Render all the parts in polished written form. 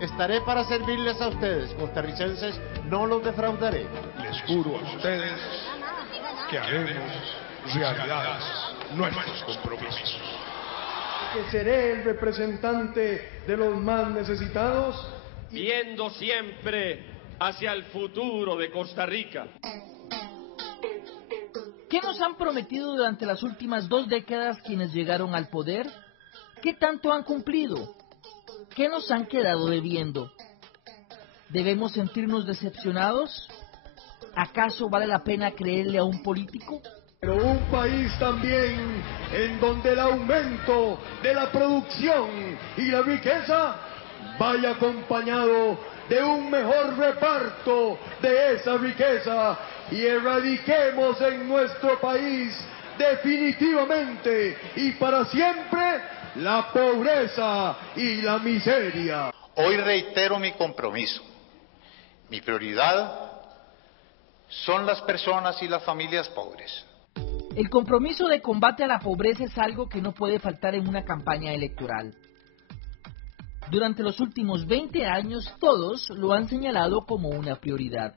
Estaré para servirles a ustedes, costarricenses, no los defraudaré. Les juro a ustedes que haremos realidad nuestros compromisos. Que seré el representante de los más necesitados, viendo siempre hacia el futuro de Costa Rica. ¿Qué nos han prometido durante las últimas 2 décadas quienes llegaron al poder? ¿Qué tanto han cumplido? ¿Qué nos han quedado debiendo? ¿Debemos sentirnos decepcionados? ¿Acaso vale la pena creerle a un político? pero un país también en donde el aumento de la producción y la riqueza vaya acompañado de un mejor reparto de esa riqueza y erradiquemos en nuestro país definitivamente y para siempre la pobreza y la miseria. Hoy reitero mi compromiso. Mi prioridad son las personas y las familias pobres. El compromiso de combate a la pobreza es algo que no puede faltar en una campaña electoral. Durante los últimos 20 años, todos lo han señalado como una prioridad.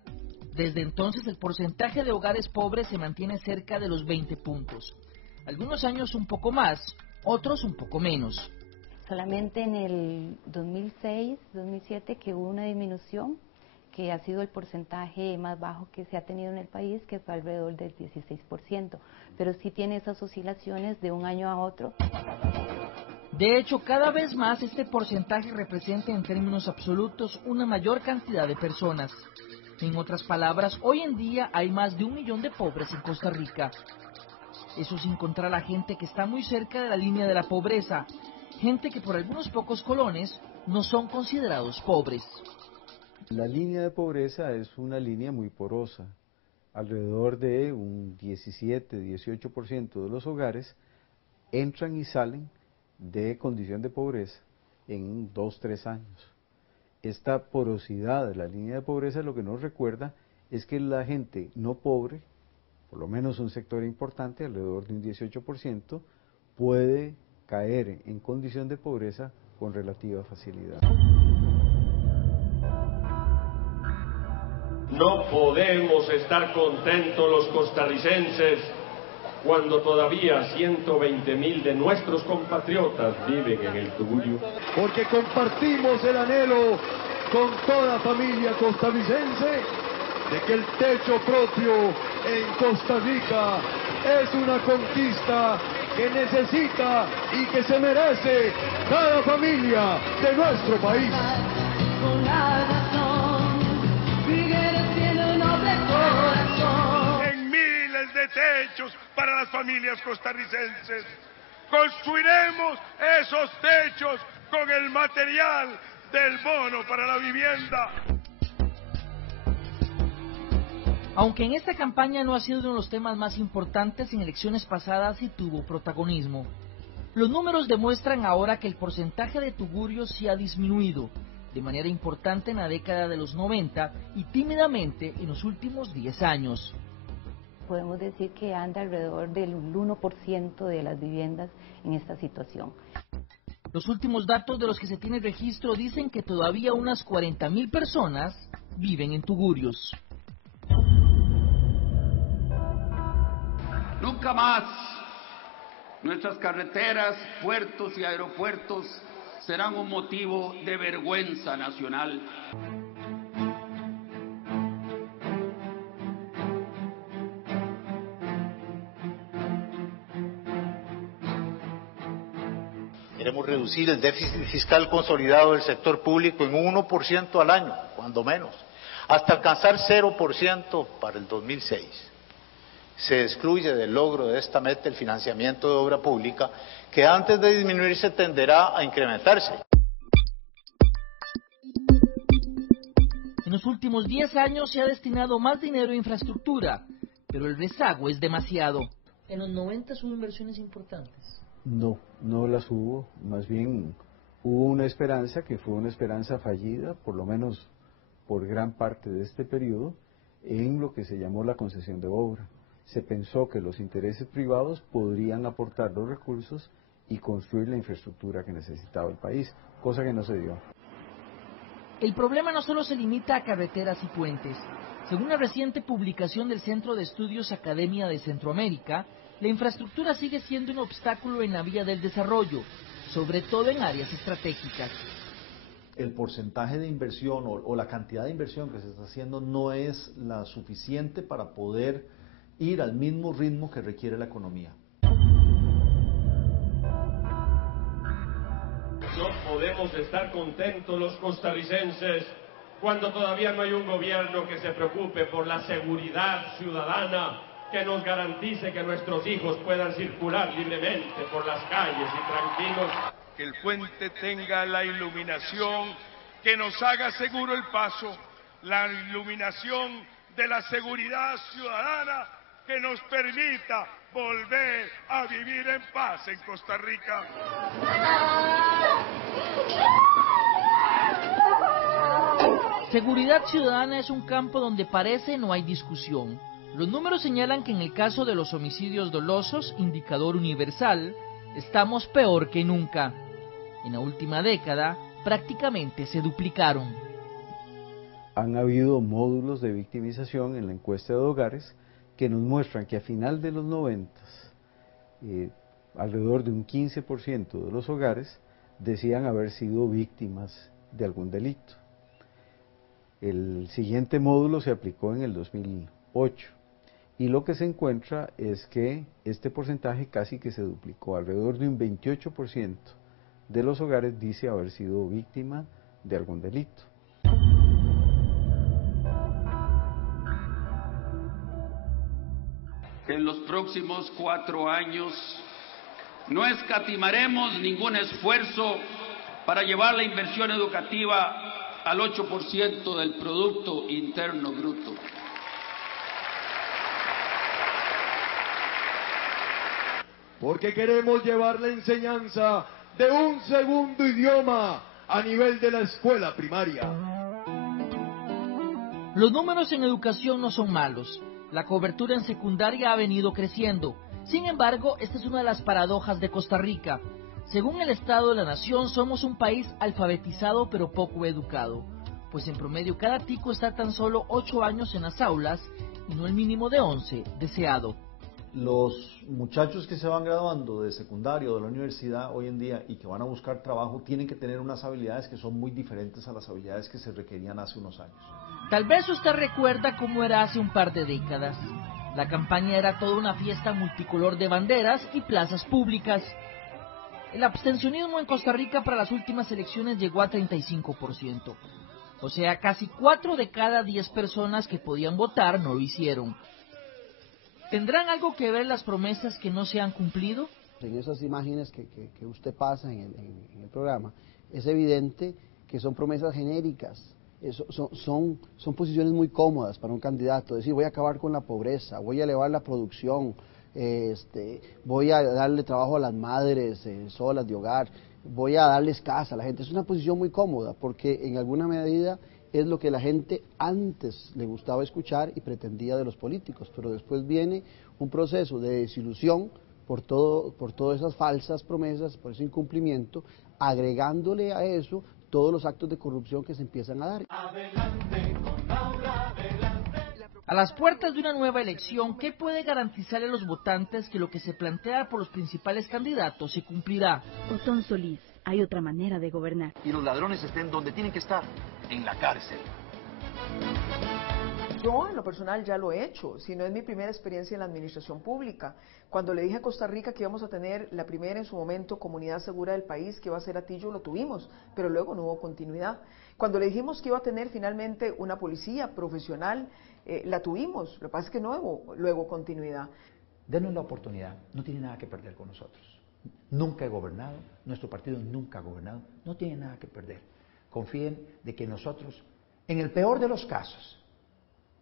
Desde entonces, el porcentaje de hogares pobres se mantiene cerca de los 20 puntos. Algunos años un poco más, otros un poco menos. Solamente en el 2006, 2007 que hubo una disminución, que ha sido el porcentaje más bajo que se ha tenido en el país, que fue alrededor del 16%, pero sí tiene esas oscilaciones de un año a otro. De hecho, cada vez más este porcentaje representa en términos absolutos una mayor cantidad de personas. En otras palabras, hoy en día hay más de 1 millón de pobres en Costa Rica. Eso sin contar a la gente que está muy cerca de la línea de la pobreza, gente que por algunos pocos colones no son considerados pobres. La línea de pobreza es una línea muy porosa. Alrededor de un 17-18% de los hogares entran y salen de condición de pobreza en 2-3 años. Esta porosidad de la línea de pobreza lo que nos recuerda es que la gente no pobre, por lo menos un sector importante, alrededor de un 18%, puede caer en condición de pobreza con relativa facilidad. No podemos estar contentos los costarricenses cuando todavía 120.000 de nuestros compatriotas viven en el Tugurio. Porque compartimos el anhelo con toda familia costarricense de que el techo propio en Costa Rica es una conquista que necesita y que se merece cada familia de nuestro país. En miles de techos para las familias costarricenses. Construiremos esos techos con el material del bono para la vivienda. Aunque en esta campaña no ha sido uno de los temas más importantes, en elecciones pasadas sí tuvo protagonismo. Los números demuestran ahora que el porcentaje de tugurios sí ha disminuido de manera importante en la década de los 90 y tímidamente en los últimos 10 años. Podemos decir que anda alrededor del 1% de las viviendas en esta situación. Los últimos datos de los que se tiene registro dicen que todavía unas 40.000 personas viven en tugurios. Nunca más nuestras carreteras, puertos y aeropuertos serán un motivo de vergüenza nacional. Queremos reducir el déficit fiscal consolidado del sector público en un 1% al año, cuando menos, hasta alcanzar 0% para el 2006. Se excluye del logro de esta meta el financiamiento de obra pública, que antes de disminuirse tenderá a incrementarse. En los últimos 10 años se ha destinado más dinero a infraestructura, pero el rezago es demasiado. ¿En los 90 hubo inversiones importantes? No, no las hubo, más bien hubo una esperanza que fue una esperanza fallida, por lo menos por gran parte de este periodo, en lo que se llamó la concesión de obra. Se pensó que los intereses privados podrían aportar los recursos y construir la infraestructura que necesitaba el país, cosa que no se dio. El problema no solo se limita a carreteras y puentes. Según una reciente publicación del Centro de Estudios Academia de Centroamérica, la infraestructura sigue siendo un obstáculo en la vía del desarrollo, sobre todo en áreas estratégicas. El porcentaje de inversión o la cantidad de inversión que se está haciendo no es la suficiente para poder ir al mismo ritmo que requiere la economía. No podemos estar contentos los costarricenses cuando todavía no hay un gobierno que se preocupe por la seguridad ciudadana, que nos garantice que nuestros hijos puedan circular libremente por las calles y tranquilos. Que el puente tenga la iluminación que nos haga seguro el paso, la iluminación de la seguridad ciudadana que nos permita volver a vivir en paz en Costa Rica. Seguridad ciudadana es un campo donde parece no hay discusión. Los números señalan que en el caso de los homicidios dolosos, indicador universal, estamos peor que nunca. En la última década, prácticamente se duplicaron. Han habido módulos de victimización en la encuesta de hogares que nos muestran que a final de los 90, alrededor de un 15% de los hogares decían haber sido víctimas de algún delito. El siguiente módulo se aplicó en el 2008 y lo que se encuentra es que este porcentaje casi que se duplicó, alrededor de un 28% de los hogares dice haber sido víctima de algún delito. En los próximos 4 años no escatimaremos ningún esfuerzo para llevar la inversión educativa al 8% del Producto Interno Bruto. Porque queremos llevar la enseñanza de un segundo idioma a nivel de la escuela primaria. Los números en educación no son malos. La cobertura en secundaria ha venido creciendo. Sin embargo, esta es una de las paradojas de Costa Rica. Según el Estado de la Nación, somos un país alfabetizado pero poco educado, pues en promedio cada tico está tan solo 8 años en las aulas y no el mínimo de 11 deseado. Los muchachos que se van graduando de secundaria o de la universidad hoy en día y que van a buscar trabajo tienen que tener unas habilidades que son muy diferentes a las habilidades que se requerían hace unos años. Tal vez usted recuerda cómo era hace un par de décadas. La campaña era toda una fiesta multicolor de banderas y plazas públicas. El abstencionismo en Costa Rica para las últimas elecciones llegó a 35%. O sea, casi 4 de cada 10 personas que podían votar no lo hicieron. ¿Tendrán algo que ver las promesas que no se han cumplido? En esas imágenes que usted pasa en el programa, es evidente que son promesas genéricas. Son posiciones muy cómodas para un candidato, decir voy a acabar con la pobreza, voy a elevar la producción, voy a darle trabajo a las madres solas de hogar, voy a darles casa a la gente. Es una posición muy cómoda porque en alguna medida es lo que la gente antes le gustaba escuchar y pretendía de los políticos, pero después viene un proceso de desilusión por todas esas falsas promesas, por ese incumplimiento, agregándole a eso todos los actos de corrupción que se empiezan a dar. A las puertas de una nueva elección, ¿qué puede garantizarle a los votantes que lo que se plantea por los principales candidatos se cumplirá? Otón Solís, hay otra manera de gobernar. Y los ladrones estén donde tienen que estar, en la cárcel. Yo en lo personal ya lo he hecho, si no es mi primera experiencia en la administración pública. Cuando le dije a Costa Rica que íbamos a tener la primera en su momento comunidad segura del país, que iba a ser Atillo, lo tuvimos, pero luego no hubo continuidad. Cuando le dijimos que iba a tener finalmente una policía profesional, la tuvimos, lo que pasa es que no hubo luego continuidad. Denos la oportunidad, no tiene nada que perder con nosotros. Nunca he gobernado, nuestro partido nunca ha gobernado, no tiene nada que perder. Confíen de que nosotros, en el peor de los casos,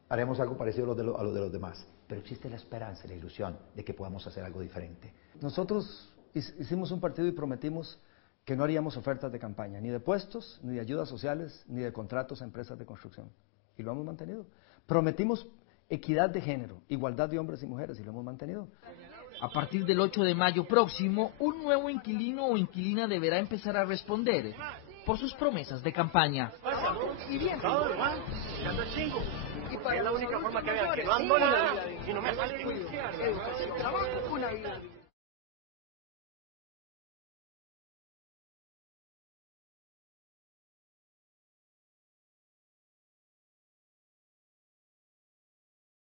haremos algo parecido a lo de los demás. Pero existe la esperanza, la ilusión de que podamos hacer algo diferente. Nosotros hicimos un partido y prometimos que no haríamos ofertas de campaña, ni de puestos, ni de ayudas sociales, ni de contratos a empresas de construcción. Y lo hemos mantenido. Prometimos equidad de género, igualdad de hombres y mujeres, y lo hemos mantenido. A partir del 8 de mayo próximo, un nuevo inquilino o inquilina deberá empezar a responder. por sus promesas de campaña. Y bien, todo igual, ando chingo. Y para es la única forma que vean que no ando nada y no me sale. Educación, trabajo, una vida.